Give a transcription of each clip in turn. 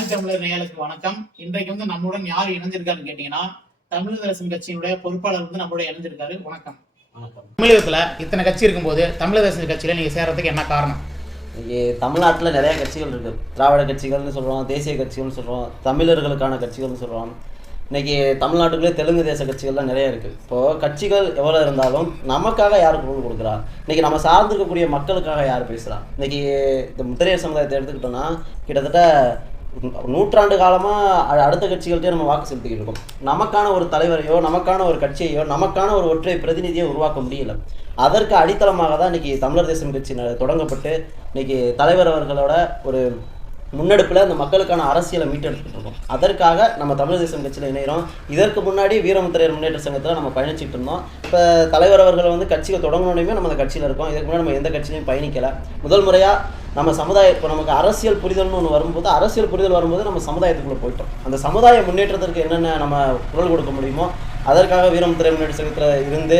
ஆதித்தமிழர் நேயலுக்கு வணக்கம். இன்றைக்கு வந்து நம்முடன் யார் இணைஞ்சிருக்காருன்னு கேட்டீங்கன்னா தமிழக அரசின் கட்சியினுடைய பொறுப்பாளர் வந்து நம்மளோட இணைஞ்சிருக்காரு வணக்கம். வணக்கம். தமிழகத்துல இத்தனை கட்சி இருக்கும்போது தமிழக அரசின் கட்சியில நீங்க சேரத்துக்கு என்ன காரணம்? இங்கே தமிழ்நாட்டில் நிறைய கட்சிகள் இருக்குது திராவிட கட்சிகள்னு சொல்கிறோம் தேசிய கட்சிகள்னு சொல்கிறோம் தமிழர்களுக்கான கட்சிகள்னு சொல்கிறோம் இன்றைக்கி தமிழ்நாட்டுக்குள்ளே தெலுங்கு தேச கட்சிகள்லாம் நிறைய இருக்குது இப்போது கட்சிகள் எவ்வளோ இருந்தாலும் நமக்காக யார் குரல் கொடுக்குறா? இன்றைக்கி நம்ம சார்ந்திருக்கக்கூடிய மக்களுக்காக யார் பேசுகிறா இன்றைக்கி இந்த முத்திரையர் சமுதாயத்தை எடுத்துக்கிட்டோன்னா கிட்டத்தட்ட நூற்றாண்டு காலமாக அடுத்த கட்சிகள்கிட்டே நம்ம வாக்கு செலுத்திக்கிட்டு இருக்கோம். நமக்கான ஒரு தலைவரையோ நமக்கான ஒரு கட்சியையோ நமக்கான ஒரு ஒற்றை பிரதிநிதியை உருவாக்க முடியல. அதற்கு அடித்தளமாக தான் இன்னைக்கு தமிழர் தேசம் கட்சி தொடங்கப்பட்டு இன்னைக்கு தலைவர் அவர்களோட ஒரு முன்னெடுப்பில் அந்த மக்களுக்கான அரசியலை மீட்டெடுத்துட்டு இருக்கோம் அதற்காக நம்ம தமிழ் தேசம் கட்சியில் இணைகிறோம் இதற்கு முன்னாடி வீரமுத்திரையர் முன்னேற்ற சங்கத்தில் நம்ம பயணிச்சுட்டு இருந்தோம். இப்போ தலைவர் அவர்கள் வந்து கட்சியை தொடங்கணுமே நம்ம அந்த கட்சியில் இருக்கோம். இதுக்கு முன்னாடி நம்ம எந்த கட்சியிலையும் பயணிக்கலை. முதல் முறையாக நம்ம சமுதாய இப்போ நமக்கு அரசியல் புரிதல்னு ஒன்று வரும்போது அரசியல் புரிதல் வரும்போது நம்ம சமுதாயத்துக்குள்ளே போயிட்டோம். அந்த சமுதாய முன்னேற்றத்திற்கு என்னென்ன நம்ம குரல் கொடுக்க முடியுமோ அதற்காக வீரமுத்திரை முன்னேற்ற சங்கத்தில் இருந்து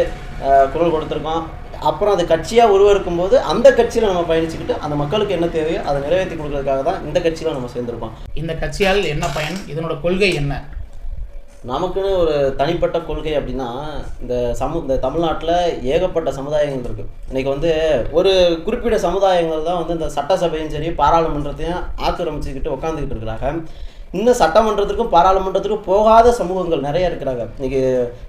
குரல் கொடுத்துருக்கோம். அப்புறம் அது கட்சியாக உருவெடுக்கும் போது அந்த கட்சியில் நம்ம பயணிச்சுக்கிட்டு அந்த மக்களுக்கு என்ன தேவையோ அதை நிறைவேற்றி கொடுக்கறதுக்காக தான் இந்த கட்சியில் நம்ம சேர்ந்துருக்கோம். இந்த கட்சியால் என்ன பயன்? இதனோட கொள்கை என்ன? நமக்குன்னு ஒரு தனிப்பட்ட கொள்கை அப்படின்னா இந்த சமு இந்த தமிழ்நாட்டில் ஏகப்பட்ட சமுதாயங்கள் இருக்குது இன்னைக்கு வந்து ஒரு குறிப்பிட்ட சமுதாயங்கள் தான் வந்து இந்த சட்டசபையும் சரி பாராளுமன்றத்தையும் ஆக்கிரமிச்சுக்கிட்டு உட்காந்துக்கிட்டு இருக்கிறாங்க. இன்னும் சட்டமன்றத்திற்கும் பாராளுமன்றத்திற்கும் போகாத சமூகங்கள் நிறைய இருக்கிறாங்க. இன்னைக்கு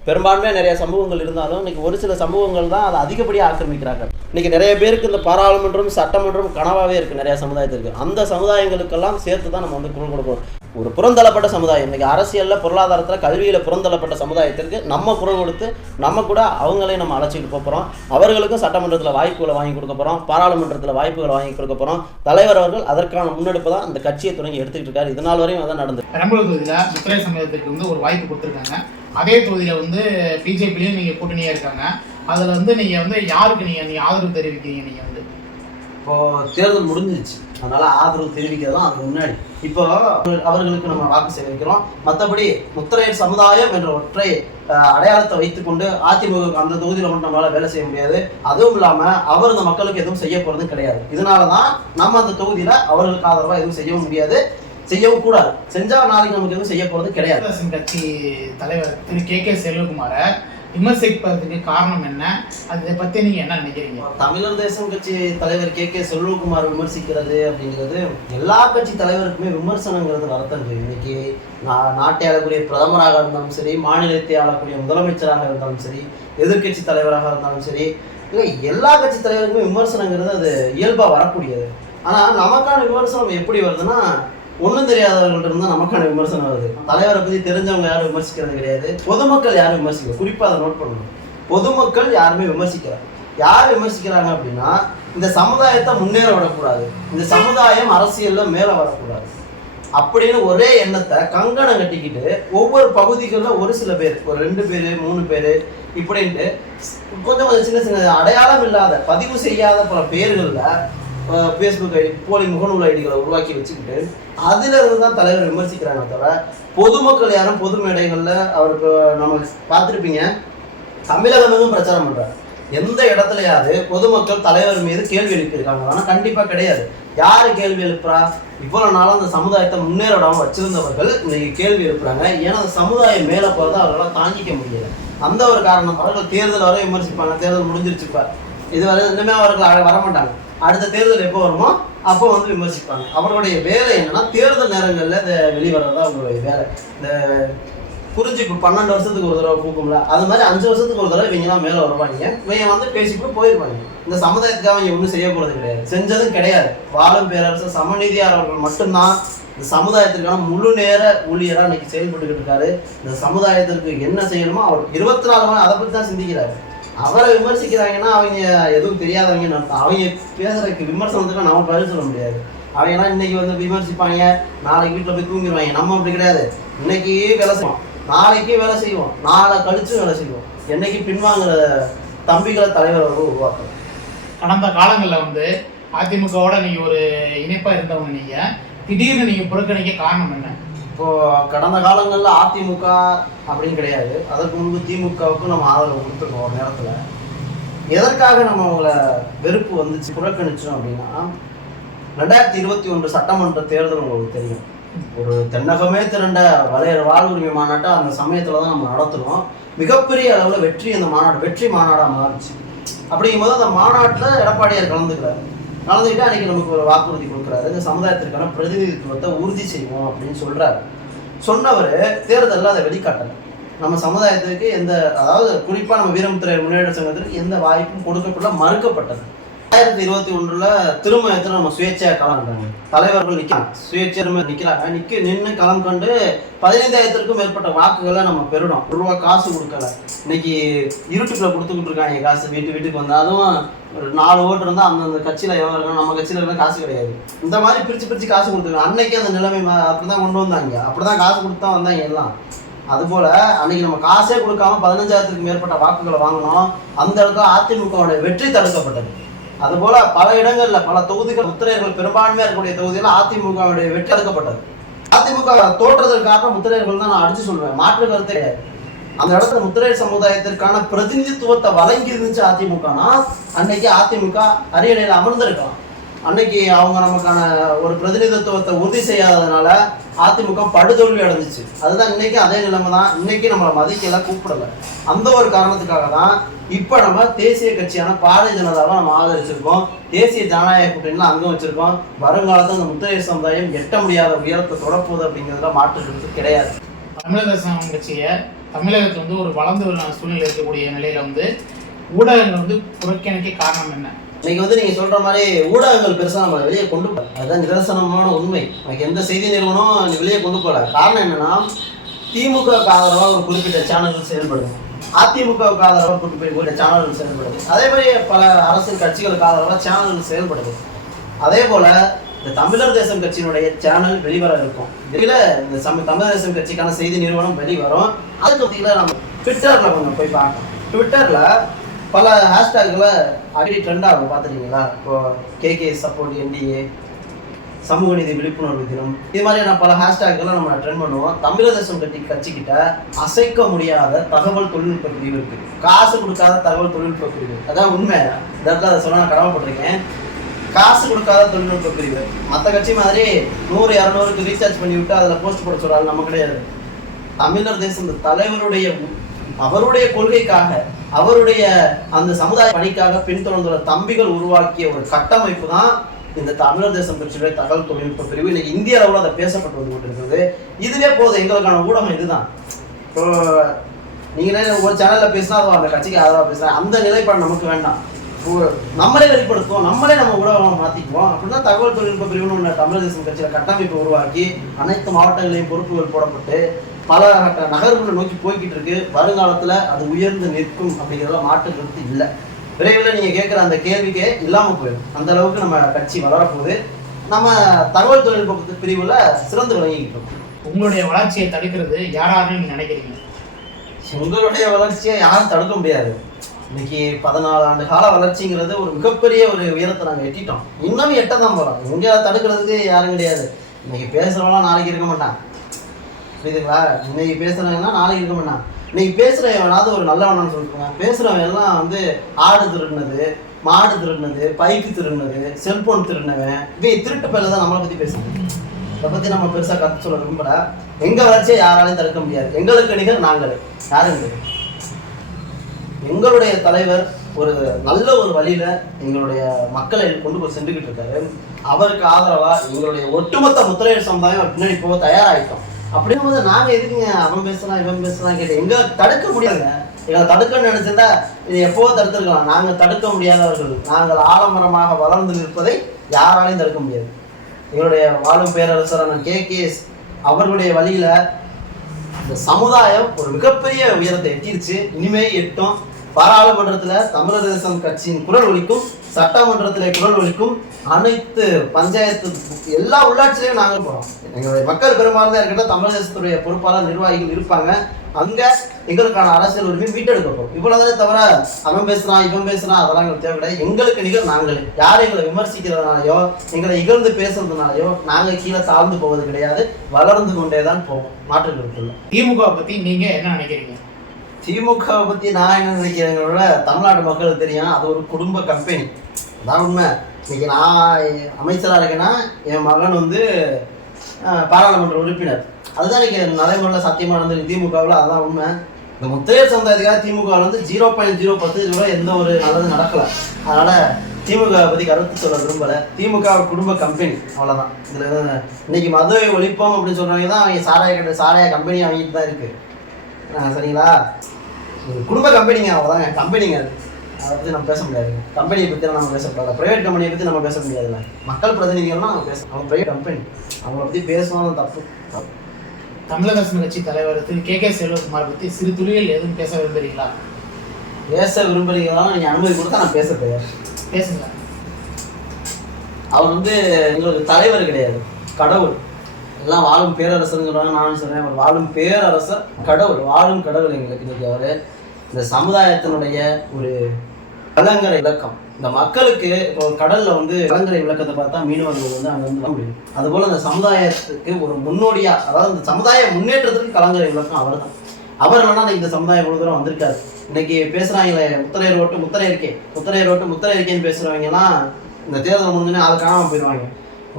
பெரும்பான்மையாக நிறைய சமூகங்கள் இருந்தாலும் இன்னைக்கு ஒரு சில சமூகங்கள் தான் அதை அதிகப்படியாக ஆக்கிரமிக்கிறாங்க. இன்னைக்கு நிறைய பேருக்கு இந்த பாராளுமன்றம் சட்டமன்றம் கனவாகவே இருக்குது நிறைய சமுதாயத்திற்கு. அந்த சமுதாயங்களுக்கெல்லாம் சேர்த்து தான் நம்ம வந்து குரல் கொடுக்கணும். ஒரு புறந்தள்ளப்பட்ட சமுதாயம். இன்னைக்கு அரசியலில் பொருளாதாரத்தில் கல்வியில் புறந்தள்ளப்பட்ட சமுதாயத்திற்கு நம்ம குரல் கொடுத்து நம்ம கூட அவங்களையும் நம்ம அழைச்சிட்டு போகிறோம் அவர்களுக்கும் சட்டமன்றத்தில் வாய்ப்புகளை வாங்கி கொடுக்க போகிறோம் பாராளுமன்றத்தில் வாய்ப்புகளை வாங்கி கொடுக்க போகிறோம் தலைவர் அவர்கள் அதற்கான முன்னெடுப்பு தான் இந்த கட்சியை தொடங்கி எடுத்துக்கிட்டு இருக்காரு. இது நாள் வரையும் அதான் நடந்தது. பெரம்பலூர் தொகுதியில முத்திரை சமயத்துக்கு வந்து ஒரு வாய்ப்பு கொடுத்துருக்காங்க. அதே தொகுதியில வந்து பிஜேபிலையும் நீங்க கூட்டணியா இருக்காங்க. அதுல வந்து நீங்க வந்து யாருக்கு நீங்க நீங்க ஆதரவு தெரிவிக்கிறீங்க நீங்க வந்து? இப்போ தேர்தல் முடிஞ்சிருச்சு. அதனால ஆதரவு தெரிவிக்கிறதும் அதுக்கு முன்னாடி. இப்போ அவர்களுக்கு நம்ம வாக்கு சேகரிக்கிறோம். மற்றபடி முத்திரையர் சமுதாயம் என்ற ஒற்றை அடையாளத்தை வைத்துக்கொண்டு அதிமுக அந்த தொகுதியில் மட்டும் நம்மளால் வேலை செய்ய முடியாது. அதுவும் இல்லாமல் அவர் இந்த மக்களுக்கு எதுவும் செய்ய போகிறது கிடையாது. இதனால தான் நம்ம அந்த தொகுதியில் அவர்களுக்கு ஆதரவாக எதுவும் செய்யவும் முடியாது. செய்யவும் கூடாது. செஞ்சால் நாளைக்கு நமக்கு எதுவும் செய்ய போகிறது கிடையாது. கட்சி தலைவர் திரு கே கே செல்வகுமாரை விமர்சிப்பதற்கு காரணம் என்ன? அதை பத்தி நீங்க என்ன நினைக்கிறீங்க? தமிழர் தேசம் கட்சி தலைவர் கே கே செல்வகுமார் விமர்சிக்கிறது அப்படிங்கிறது எல்லா கட்சி தலைவருக்குமே விமர்சனங்கிறது வரத்தான் இன்னைக்கு நா- நாட்டை ஆளக்கூடிய பிரதமராக இருந்தாலும் சரி மாநிலத்தை ஆளக்கூடிய முதலமைச்சராக இருந்தாலும் சரி எதிர்க்கட்சி தலைவராக இருந்தாலும் சரி இல்லை எல்லா கட்சி தலைவருக்குமே விமர்சனங்கிறது அது இயல்பாக வரக்கூடியது. ஆனால் நமக்கான விமர்சனம் எப்படி வருதுன்னா ஒன்றும் தெரியாதவர்கள்ட்ட இருந்து நமக்கான விமர்சனம் வருது. தலைவரை பற்றி தெரிஞ்சவங்க யாரும் விமர்சிக்கிறது கிடையாது. பொதுமக்கள் யாரும் விமர்சிக்கல. குறிப்பாக அதை நோட் பண்ணணும். பொதுமக்கள் யாருமே விமர்சிக்கல. யார் விமர்சிக்கிறாங்க அப்படின்னா இந்த சமுதாயத்தை முன்னேற விடக்கூடாது. இந்த சமுதாயம் அரசியலில் மேலே வரக்கூடாது. அப்படின்னு ஒரே எண்ணத்தை கங்கணம் கட்டிக்கிட்டு ஒவ்வொரு பகுதிகளில் ஒரு சில பேர் ஒரு ரெண்டு பேர் மூணு பேர் இப்படின்ட்டு கொஞ்சம் கொஞ்சம் சின்ன சின்ன அடையாளம் இல்லாத பதிவு செய்யாத பல பேர்களில் ஃபேஸ்புக் ஐடி போலி முகநூல் ஐடிகளை உருவாக்கி வச்சுக்கிட்டு அதுல இருந்து தான் தலைவர் விமர்சிக்கிறாங்க தவிர பொதுமக்கள் யாரும் பொது மேடைகளில் அவருக்கு நம்ம பார்த்துருப்பீங்க தமிழகமும் பிரச்சாரம் பண்றாரு. எந்த இடத்துலயாவது பொதுமக்கள் தலைவர் மீது கேள்வி எழுப்பியிருக்காங்க. ஆனால் கண்டிப்பாக கிடையாது. யார் கேள்வி எழுப்புறா? இவ்வளவு நாளும் அந்த சமுதாயத்தை முன்னேற வச்சிருந்தவர்கள் இன்னைக்கு கேள்வி எழுப்புறாங்க. ஏன்னா அந்த சமுதாயம் மேலே போகிறத அவர்களால் தாங்கிக்க முடியல. அந்த ஒரு காரணம். அவர்கள் தேர்தல் வரை விமர்சிப்பாங்க. தேர்தல் முடிஞ்சிருச்சுப்பார் இது இதுவரை இன்னுமே அவர்கள் வர மாட்டாங்க அடுத்த தேர்தல் எப்போ வருமோ அப்போ வந்து விமர்சிப்பாங்க. அவர்களுடைய வேலை என்னன்னா தேர்தல் நேரங்களில் இந்த வெளிவரதான் அவங்களுடைய வேலை. இந்த புரிஞ்சு இப்போ பன்னெண்டு வருஷத்துக்கு ஒரு தடவை பூக்கும்ல அது மாதிரி அஞ்சு வருஷத்துக்கு ஒரு தடவை இவங்கலாம் மேலே வருவாங்க இவங்க வந்து பேசிட்டு போயிருப்பாங்க இந்த சமுதாயத்துக்காக அவங்க ஒன்றும் செய்ய போகிறது கிடையாது. செஞ்சதும் கிடையாது. வாழும் பேரரசு சமநீதியாளர்கள் அவர்கள் மட்டும்தான் இந்த சமுதாயத்திற்கான முழு நேர ஊழியராக இன்னைக்கு செயல்பட்டுக்கிட்டு இருக்காரு. இந்த சமுதாயத்திற்கு என்ன செய்யணுமோ அவர் இருபத்தி நாலு மணி அதை பற்றி தான் சிந்திக்கிறாரு. அவரை விமர்சிக்கிறாங்கன்னா அவங்க எதுவும் தெரியாதவங்க அவங்க பேசுறதுக்கு விமர்சனத்துக்கு நம்ம பதில் சொல்ல முடியாது. அவங்கலாம் இன்னைக்கு வந்து விமர்சிப்பாங்க நாளைக்கு வீட்டில் போய் தூங்கிடுவாங்க நம்ம அப்படி கிடையாது. இன்னைக்கு வேலை செய்வோம். நாளைக்கு வேலை செய்வோம். நாளை கழிச்சு வேலை செய்வோம். என்னைக்கு பின்வாங்குற தம்பிகளை தலைவர் உருவாக்கும் கடந்த காலங்களில் வந்து அதிமுகவோட நீங்க ஒரு இணைப்பா இருந்தவங்க நீங்க. திடீர்னு நீங்க புறக்கணிக்க காரணம் என்ன? இப்போ கடந்த காலங்களில் அதிமுக அப்படின்னு கிடையாது. அதற்கு முன்பு திமுகவுக்கும் நம்ம ஆதரவு கொடுத்துருக்கோம் ஒரு நேரத்தில். எதற்காக நம்ம அவங்கள வெறுப்பு வந்துச்சு புறக்கணிச்சோம் அப்படின்னா ரெண்டாயிரத்தி இருபத்தி ஒன்று சட்டமன்ற தேர்தல் உங்களுக்கு தெரியும். ஒரு தென்னகமே திரண்ட வளைய வாழ்வுரிமை மாநாட்டை அந்த சமயத்தில் தான் நம்ம நடத்துகிறோம் மிகப்பெரிய அளவில் வெற்றி அந்த மாநாடு வெற்றி மாநாடாக மாறுச்சு. அப்படிங்கும்போது அந்த மாநாட்டில் எடப்பாடியார் கலந்துக்கிறார். கலந்துக்கிட்டு அன்னைக்கு நமக்கு ஒரு வாக்குறுதி கொடுக்குறாரு. இந்த சமுதாயத்திற்கான பிரதிநிதித்துவத்தை உறுதி செய்வோம் அப்படின்னு சொல்றாரு. சொன்னவர் தேர்தலில் அதை வெளிக்காட்டல. நம்ம சமுதாயத்துக்கு எந்த அதாவது குறிப்பாக நம்ம வீரமுத்திரை முன்னேற்ற சங்கத்திற்கு எந்த வாய்ப்பும் கொடுக்கப்படல மறுக்கப்பட்டது. ரெண்டாயிரத்தி இருபத்தி ஒன்றுல எத்தனை நம்ம சுயேட்சையா கலந்துட்டாங்க. தலைவர்கள் நிற்கிறாங்க சுயேட்சையாக நிற்கிறாங்க நிற்க நின்று களம் கண்டு பதினைந்தாயிரத்திற்கும் மேற்பட்ட வாக்குகளை நம்ம பெறணும் ஒரு ரூபா காசு கொடுக்கல. இன்னைக்கு இருட்டுக்குள்ள கொடுத்துக்கிட்டு இருக்காங்க காசு வீட்டு வீட்டுக்கு வந்து. அதுவும் ஒரு நாலு ஓட்டு இருந்தால் அந்தந்த கட்சியில் எவ்வளோ இருக்கணும் நம்ம கட்சியில் இருந்தால் காசு கிடையாது. இந்த மாதிரி பிரித்து பிரித்து காசு கொடுத்துருக்காங்க அன்னைக்கு அந்த நிலைமை அப்படி அப்படிதான் கொண்டு வந்தாங்க. அப்படிதான் காசு கொடுத்து தான் வந்தாங்க எல்லாம். அதுபோல அன்னைக்கு நம்ம காசே கொடுக்காம பதினஞ்சாயிரத்துக்கு மேற்பட்ட வாக்குகளை வாங்கினோம். அந்த அளவுக்கு அதிமுகவோட வெற்றி தடுக்கப்பட்டது. அதுபோல பல இடங்களில் பல தொகுதிகள் முத்திரையர்கள் பெரும்பான்மையாக இருக்கக்கூடிய தொகுதியில் அதிமுகவுடைய வெற்றி தடுக்கப்பட்டது அதிமுக தோற்றதற்கு காரணம் முத்திரையர்கள் தான் நான் அடிச்சு சொல்லுவேன் மாற்று கருத்தே கிடையாது. அந்த இடத்துல முத்திரையர் சமுதாயத்திற்கான பிரதிநிதித்துவத்தை வழங்கி இருந்துச்சு அதிமுகனா? அன்னைக்கு அதிமுக அரியணையில் அமர்ந்திருக்கலாம். அன்னைக்கு அவங்க நமக்கான ஒரு பிரதிநிதித்துவத்தை உறுதி செய்யாததுனால அதிமுக படுதோல்வி அடைஞ்சிச்சு. அதுதான் இன்னைக்கு அதே நிலைமை தான் இன்னைக்கு நம்மளை மதிக்கல கூப்பிடல. அந்த ஒரு காரணத்துக்காக தான் இப்போ நம்ம தேசிய கட்சியான பாரதிய ஜனதாவை நம்ம ஆதரிச்சிருக்கோம். தேசிய ஜனநாயக கூட்டணியில் அங்கம் வச்சிருக்கோம். வருங்காலத்தில் இந்த முத்திரையர் சமுதாயம் எட்ட முடியாத உயரத்தை தொடப்போகுது அப்படிங்கிறதுல மாற்று கிடையாது. தமிழக கட்சியை தமிழகத்தில் வந்து ஒரு வளர்ந்து வரும் சூழ்நிலை இருக்கக்கூடிய நிலையில வந்து ஊடகங்கள் வந்து புறக்கணிக்க காரணம் என்ன? இன்னைக்கு வந்து நீங்க சொல்ற மாதிரி ஊடகங்கள் பெருசா நம்ம வெளியே கொண்டு போகல. அதுதான் நிதர்சனமான உண்மை. எனக்கு எந்த செய்தி நிறுவனம் வெளியே கொண்டு போகல. காரணம் என்னன்னா திமுக ஆதரவா ஒரு குறிப்பிட்ட சேனல்கள் செயல்படுது. அதிமுக ஆதரவா குறிப்பிட்ட சேனல்கள் செயல்படுது. அதே மாதிரி பல அரசியல் கட்சிகளுக்கு ஆதரவா சேனல்கள் செயல்படுது. அதே போல இந்த தமிழர் தேசம் கட்சியினுடைய சேனல் வெளிவர இருக்கும். இதுல இந்த சம தமிழர் தேசம் கட்சிக்கான செய்தி நிறுவனம் வெளிவரும். அதுக்கு மத்தியில நம்ம ட்விட்டர்ல கொஞ்சம் போய் பார்க்கலாம். ட்விட்டர்ல பல ஹேஷ்டேக்களை அடிக்கடி ட்ரெண்ட் ஆகும் பார்த்துருக்கீங்களா இப்போ கேகே சப்போர்ட் என்டிஏ சமூக நீதி விழிப்புணர்வு தினம். இது மாதிரியான பல ஹேஷ்டேக்களை நம்ம ட்ரெண்ட் பண்ணுவோம். தமிழக தேசம் கட்சி கட்சிக்கிட்ட அசைக்க முடியாத தகவல் தொழில்நுட்ப பிரிவு இருக்கு. காசு கொடுக்காத தகவல் தொழில்நுட்ப பிரிவு. அதான் உண்மை. இந்த இடத்துல அதை சொன்னால் நான் கடமைப்பட்டிருக்கேன். காசு கொடுக்காத தொழில்நுட்ப பிரிவு. மற்ற கட்சி மாதிரி நூறு இரநூறுக்கு ரீசார்ஜ் பண்ணி விட்டு அதில் போஸ்ட் போட சொல்றாங்க நம்ம கிடையாது. தமிழர் தேசம் இந்த தலைவருடைய அவருடைய கொள்கைக்காக அவருடைய அந்த சமுதாய பணிக்காக பின்தொடர்ந்துள்ள தம்பிகள் உருவாக்கிய ஒரு கட்டமைப்பு தான் இந்த தமிழர் தேசம் கட்சியுடைய தகவல் தொழில்நுட்ப பிரிவு. இன்னைக்கு இந்திய அளவில் அதை பேசப்பட்டு வந்து கொண்டிருக்கிறது. இதுவே போதும். எங்களுக்கான ஊடகம் இதுதான். இப்போ நீங்களே ஒரு சேனல்ல பேசினா அது அந்த கட்சிக்கு ஆதரவாக பேசுறேன் அந்த நிலைப்பாடு நமக்கு வேண்டாம். நம்மளே வெளிப்படுத்துவோம். நம்மளே நம்ம ஊடகம் மாத்திக்குவோம். அப்படின்னா தகவல் தொழில்நுட்ப பிரிவுன்னு ஒன்று தமிழர் தேசம் கட்சியில கட்டமைப்பு உருவாக்கி அனைத்து மாவட்டங்களையும் பொறுப்புகள் போடப்பட்டு பல நகர்வுகளை நோக்கி போய்கிட்டு இருக்கு. வருங்காலத்துல அது உயர்ந்து நிற்கும் அப்படிங்கிறதுல மாற்று கருத்து இல்லை. விரைவில் நீங்க கேட்குற அந்த கேள்விக்கே இல்லாம போயிடும். அந்த அளவுக்கு நம்ம கட்சி வளரப்போகுது. நம்ம தகவல் தொழில்நுட்ப பிரிவுல சிறந்து விளங்கிக்கிட்டு இருக்கோம். உங்களுடைய வளர்ச்சியை தடுக்கிறது யாராருன்னு நினைக்கிறீங்க? எங்களுடைய வளர்ச்சியை யாரும் தடுக்க முடியாது. இன்னைக்கு பதினாலு ஆண்டு கால வளர்ச்சிங்கிறது ஒரு மிகப்பெரிய ஒரு உயரத்தை நாங்கள் எட்டிட்டோம். இன்னும் எட்ட தான் போகிறோம் இங்கே தடுக்கிறதுக்கு யாரும் கிடையாது. இன்னைக்கு பேசுகிறவங்களாம் நாளைக்கு இருக்க மாட்டான் புரியுதுங்களா? இன்னைக்கு பேசுகிறவங்கன்னா நாளைக்கு இருக்க மாட்டான் இன்னைக்கு பேசுகிறவன் எவனாவது ஒரு நல்லவனான்னு சொல்லிட்டுருங்க பேசுகிறவன் எல்லாம் வந்து ஆடு திருடினது மாடு திருடினது பைக்கு திருடினது செல்போன் திருடினவன். இவன் திருட்டு பேரில் தான் நம்மளை பற்றி பேசுகிறோம் இதை பற்றி நம்ம பெருசாக கற்று சொல்ல விரும்பல. எங்கள் வளர்ச்சியை யாராலையும் தடுக்க முடியாது. எங்களுக்கு நிகர் நாங்கள். யாரும் எங்களுடைய தலைவர் ஒரு நல்ல ஒரு வழியில எங்களுடைய மக்களை கொண்டு போய் சென்றுகிட்டு இருக்காரு. அவருக்கு ஆதரவா எங்களுடைய ஒட்டுமொத்த முத்திரையர் சமுதாயம் பின்னாடி போக தயாராகிட்டோம் அப்படிங்கும் போது நாங்க எதுக்குங்க அவன் பேசுறான் இவன் பேசுறான் கேட்டு எங்க தடுக்க முடியாதுங்க. எங்களை தடுக்கணும்னு நினைச்சிருந்தா இது எப்போ தடுத்திருக்கலாம். நாங்க தடுக்க முடியாதவர்கள் நாங்கள் ஆலமரமாக வளர்ந்து நிற்பதை யாராலையும் தடுக்க முடியாது. எங்களுடைய வாழும் பேரரசரான கே. அவர்களுடைய வழியில இந்த சமுதாயம் ஒரு மிகப்பெரிய உயரத்தை எட்டிருச்சு. இனிமே எட்டும். பாராளுமன்றத்துல தமிழர் தேசம் கட்சியின் குரல் ஒலிக்கும். சட்டமன்றத்தில் குரல் ஒழிக்கும் அனைத்து பஞ்சாயத்து எல்லா உள்ளாட்சியிலையும் நாங்கள் போகிறோம் எங்களுடைய மக்கள் பெரும்பான்மையாக இருக்கட்டும் தமிழ் தேசத்துடைய பொறுப்பாளர் நிர்வாகிகள் இருப்பாங்க. அங்கே எங்களுக்கான அரசியல் உரிமை மீட்டெடுக்க போறோம் இவ்வளவுதானே தவிர அவன் பேசுகிறான் இவன் பேசுறான் அதெல்லாம் எங்களுக்கு தேவை கிடையாது எங்களுக்கு நிகழ் நாங்கள். யார் எங்களை விமர்சிக்கிறதுனாலயோ எங்களை இகழ்ந்து பேசுறதுனாலையோ நாங்கள் கீழே தாழ்ந்து போவது கிடையாது. வளர்ந்து கொண்டே தான் போவோம் மாற்று திமுக பற்றி நீங்கள் என்ன நினைக்கிறீங்க? திமுகவை பற்றி நான் என்ன நினைக்கிறேங்கிறத விட தமிழ்நாடு மக்களுக்கு தெரியும். அது ஒரு குடும்ப கம்பெனி அதான் உண்மை. இன்னைக்கு நான் அமைச்சராக இருக்கேன்னா என் மகன் வந்து பாராளுமன்ற உறுப்பினர். அதுதான் இன்னைக்கு நடைமுறையில் சத்தியமாக நடந்தது திமுகவில். அதான் உண்மை. இந்த முத்தையர் சமுதாயத்துக்காக திமுகவில் வந்து ஜீரோ பாயிண்ட் ஜீரோ பத்து கூட எந்த ஒரு நல்லது நடக்கலை. அதனால் திமுகவை பற்றி கருத்து சொல்ல விரும்பலை. திமுக குடும்ப கம்பெனி அவ்வளோதான் இதில் இன்னைக்கு மதுவை ஒழிப்போம் அப்படின்னு சொல்கிறவங்க தான் அவங்க சாராய கட்ட சாராய கம்பெனி வாங்கிட்டு தான் இருக்குது சரிங்களா? குடும்ப கம்பெனிங்க அவ்வளோதாங்க கம்பெனிங்க அது. அதை பற்றி நம்ம பேச முடியாது. கம்பெனியை பற்றி நம்ம பேசக்கூடாது. ப்ரைவேட் கம்பெனியை பற்றி நம்ம பேச முடியாதுல்ல. மக்கள் பிரதிநிதிகள்லாம் நம்ம பேச அவங்க ப்ரைவேட் கம்பெனி அவங்கள பற்றி பேசணும் தப்பு தப்பு. தமிழக அரசு கட்சி தலைவர் திரு கே கே செல்வகுமார் பத்தி சிறு துளிகள் எதுவும் பேச விரும்புறீங்களா பேச விரும்புறீங்களா நீங்கள் அனுமதி கொடுத்தா நான் பேச தயார். பேசுங்க. அவர் வந்து எங்களுக்கு தலைவர் கிடையாது. கடவுள். எல்லாம் வாழும் பேரரசருங்கிறாங்க நானும் அவர் வாழும் பேரரசர் கடவுள். வாழும் கடவுள் எங்களுக்கு இன்னைக்கு அவர். இந்த சமுதாயத்தினுடைய ஒரு கலங்கரை விளக்கம். இந்த மக்களுக்கு இப்போ கடல்ல வந்து கலங்கரை விளக்கத்தை பார்த்தா மீனவர்கள் வந்து அங்க வந்து முடியும் அதுபோல அந்த சமுதாயத்துக்கு ஒரு முன்னோடியா அதாவது இந்த சமுதாய முன்னேற்றத்துக்கு கலங்கரை விளக்கம் அவர் தான் அவர் வேணா இந்த சமுதாயம் இவ்வளவு தூரம் வந்திருக்காரு. இன்னைக்கு பேசுறாங்களே முத்தரையர் ஓட்டு முத்தரையர்க்கே. முத்தரையர் ஓட்டு முத்தரையர்க்கேன்னு பேசுறவங்க இந்த தேர்தல் முடிஞ்சுன்னு அது காணாம போயிடுவாங்க.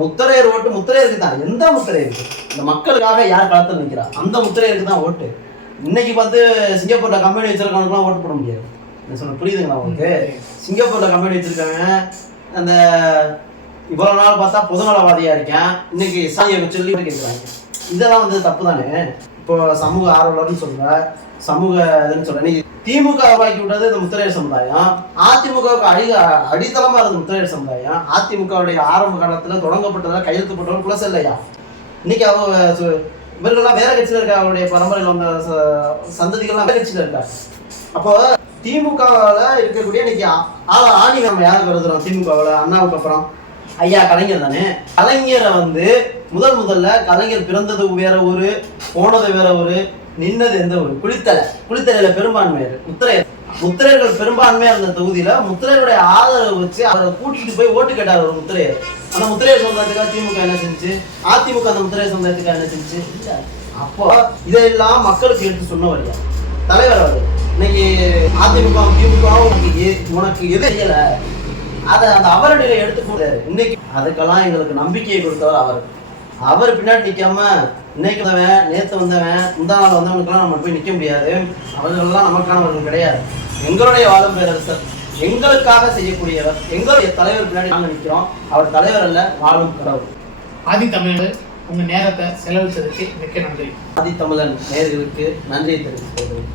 முத்தரையர் ஓட்டு முத்தரையருக்கு தான் எந்த முத்திரையருக்கு? இந்த மக்களுக்காக யார் களத்தில் நிற்கிறா? அந்த முத்திரையருக்கு தான் ஓட்டு. இன்னைக்கு வந்து சிங்கப்பூர்ல கம்பெனி வச்சிருக்கவங்களுக்குலாம் ஓட்டு போட முடியாது. நான் சொல்ல புரியுதுங்களா உங்களுக்கு? சிங்கப்பூர்ல கம்பெனி வச்சிருக்காங்க அந்த இவ்வளவு நாள் பார்த்தா பொதுநலவாதியா இருக்கேன். இன்னைக்கு சாதியை சொல்லி கேட்குறாங்க. இதெல்லாம் வந்து தப்பு தானே? இப்போ சமூக ஆர்வலர்னு சொல்ற சமூக இதுன்னு சொல்ற நீ திமுக உருவாக்கி விட்டது இந்த முத்திரையர் சமுதாயம் அதிமுகவுக்கு அடி அடித்தளமா இருந்த முத்திரையர் சமுதாயம் அதிமுகவுடைய ஆரம்ப காலத்துல தொடங்கப்பட்டதா கையெழுத்து போட்டவர் குலச இல்லையா இன்னைக்கு அவங்க இவர்கள்லாம் வேற கட்சியில இருக்க அவருடைய பரம்பரையில் வந்த ச- சந்ததிகள்லாம் வேற கட்சியில இருக்கா அப்போ திமுகவில் இருக்கக்கூடிய இன்னைக்கு ஆள ஆணி நம்ம யாரை கருதுறோம் திமுகவில் அண்ணாவுக்கு அப்புறம். ஐயா கலைஞர் தானே? கலைஞரை வந்து முதல் முதல்ல கலைஞர் பிறந்தது வேற ஊரு போனது வேற ஊரு நின்னது எந்த ஊர்? குளித்தலை. குளித்தலையில பெரும்பான்மையர் உத்தரையர் முத்திரையர்கள் பெரும்பான்மையா இருந்த தொகுதியில முத்திரையருடைய ஆதரவு வச்சு அவரை கூட்டிட்டு போய் ஓட்டு கேட்டார் ஒரு முத்திரையர். அந்த முத்திரையர் சமுதாயத்துக்காக திமுக என்ன செஞ்சு அதிமுக அந்த முத்திரையர் சமுதாயத்துக்காக என்ன செஞ்சு அப்போ இதெல்லாம் மக்களுக்கு எடுத்து சொன்ன வழியா. தலைவர் அவர் இன்னைக்கு அதிமுக திமுக உனக்கு உனக்கு எது செய்யல? அதை அந்த அவரடியில எடுத்து போடுறாரு இன்னைக்கு அதுக்கெல்லாம் எங்களுக்கு நம்பிக்கையை கொடுத்தவர் அவர். அவர் பின்னாடி நிக்காம இன்னைக்கு வந்தவன் நேத்து வந்தவன் முந்தா நாள் வந்தவனுக்கெல்லாம் நம்ம போய் நிக்க முடியாது. அவர்களெல்லாம் நமக்கானவர்கள் கிடையாது. எங்களுடைய வாழும் பேரரசர் எங்களுக்காக செய்யக்கூடியவர் எங்களுடைய தலைவர் பின்னாடி நாங்க நிக்கிறோம். அவர் தலைவர் அல்ல வாழும் கடவுள். ஆதி தமிழர் உங்க நேரத்தை செலவழிச்சதுக்கு மிக்க நன்றி. ஆதித்தமிழன் நேயர்களுக்கு நன்றியை தெரிவித்துக் கொள்கிறேன்.